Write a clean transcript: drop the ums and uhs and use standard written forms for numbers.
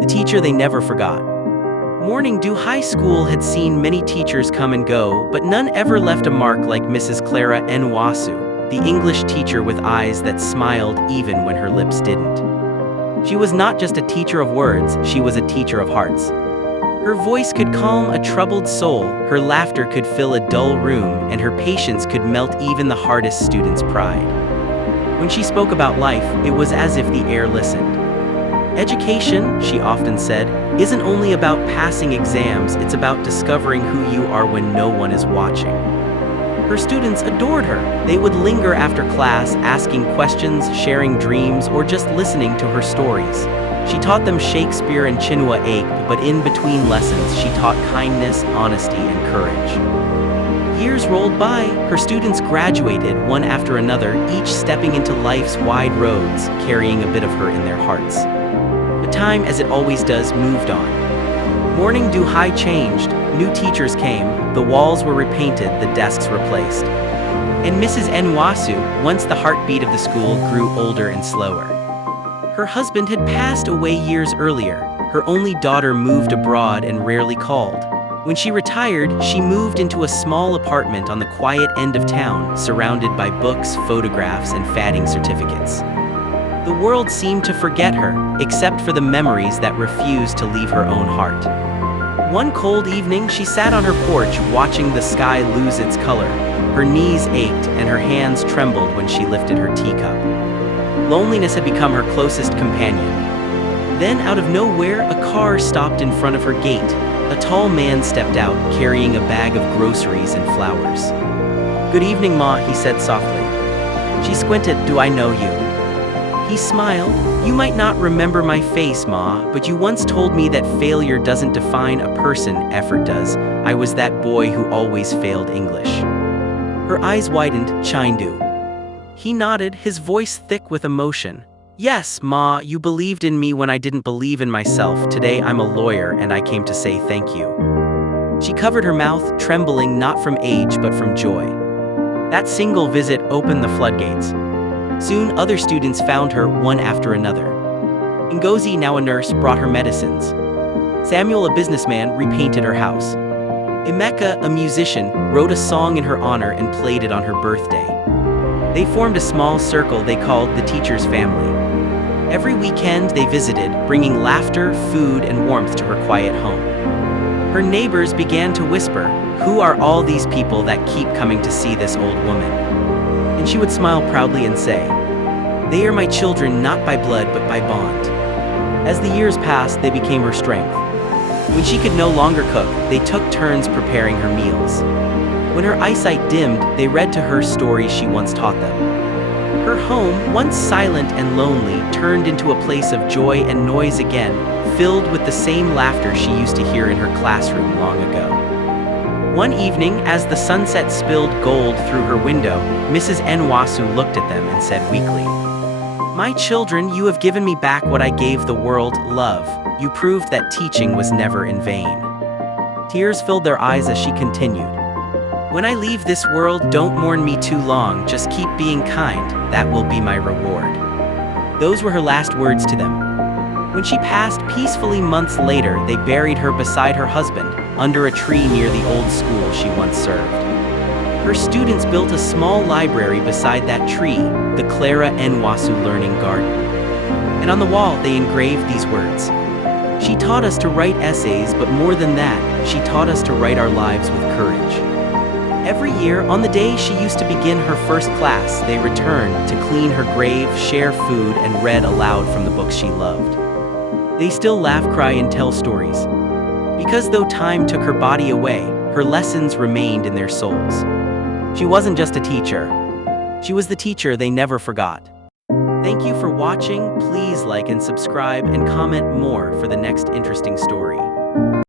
the teacher they never forgot. Morning Dew High School had seen many teachers come and go, but none ever left a mark like Mrs. Clara Nwasu, the English teacher with eyes that smiled even when her lips didn't. She was not just a teacher of words, she was a teacher of hearts. Her voice could calm a troubled soul, her laughter could fill a dull room, and her patience could melt even the hardest student's pride. When she spoke about life, it was as if the air listened. Education, she often said, isn't only about passing exams, it's about discovering who you are when no one is watching. Her students adored her. They would linger after class, asking questions, sharing dreams, or just listening to her stories. She taught them Shakespeare and Chinua Achebe, but in between lessons she taught kindness, honesty, and courage. Years rolled by, her students graduated one after another, each stepping into life's wide roads, carrying a bit of her in their hearts. But time, as it always does, moved on. Morning Dew High changed, new teachers came, the walls were repainted, the desks replaced. And Mrs. Nwasu, once the heartbeat of the school, grew older and slower. Her husband had passed away years earlier. Her only daughter moved abroad and rarely called. When she retired, she moved into a small apartment on the quiet end of town, surrounded by books, photographs, and fatting certificates. The world seemed to forget her, except for the memories that refused to leave her own heart. One cold evening, she sat on her porch watching the sky lose its color. Her knees ached and her hands trembled when she lifted her teacup. Loneliness had become her closest companion. Then, out of nowhere, a car stopped in front of her gate. A tall man stepped out, carrying a bag of groceries and flowers. "Good evening, Ma," he said softly. She squinted. "Do I know you?" He smiled. "You might not remember my face, Ma, but you once told me that failure doesn't define a person, effort does. I was that boy who always failed English." Her eyes widened. "Chindu." He nodded, his voice thick with emotion. "Yes, Ma, you believed in me when I didn't believe in myself. Today I'm a lawyer and I came to say thank you." She covered her mouth, trembling not from age but from joy. That single visit opened the floodgates. Soon other students found her, one after another. Ngozi, now a nurse, brought her medicines. Samuel, a businessman, repainted her house. Emeka, a musician, wrote a song in her honor and played it on her birthday. They formed a small circle they called the Teacher's Family. Every weekend they visited, bringing laughter, food, and warmth to her quiet home. Her neighbors began to whisper, "Who are all these people that keep coming to see this old woman?" And she would smile proudly and say, "They are my children, not by blood but by bond." As the years passed, they became her strength. When she could no longer cook, they took turns preparing her meals. When her eyesight dimmed, they read to her stories she once taught them. Her home, once silent and lonely, turned into a place of joy and noise again, filled with the same laughter she used to hear in her classroom long ago. One evening, as the sunset spilled gold through her window, Mrs. Nwasu looked at them and said weakly, "My children, you have given me back what I gave the world, love. You proved that teaching was never in vain." Tears filled their eyes as she continued, "When I leave this world, don't mourn me too long, just keep being kind, that will be my reward." Those were her last words to them. When she passed peacefully months later, they buried her beside her husband, under a tree near the old school she once served. Her students built a small library beside that tree, the Clara Nwasu Learning Garden. And on the wall they engraved these words, "She taught us to write essays, but more than that, she taught us to write our lives with courage." Every year, on the day she used to begin her first class, they returned to clean her grave, share food, and read aloud from the books she loved. They still laugh, cry, and tell stories. Because though time took her body away, her lessons remained in their souls. She wasn't just a teacher. She was the teacher they never forgot. Thank you for watching. Please like and subscribe and comment more for the next interesting story.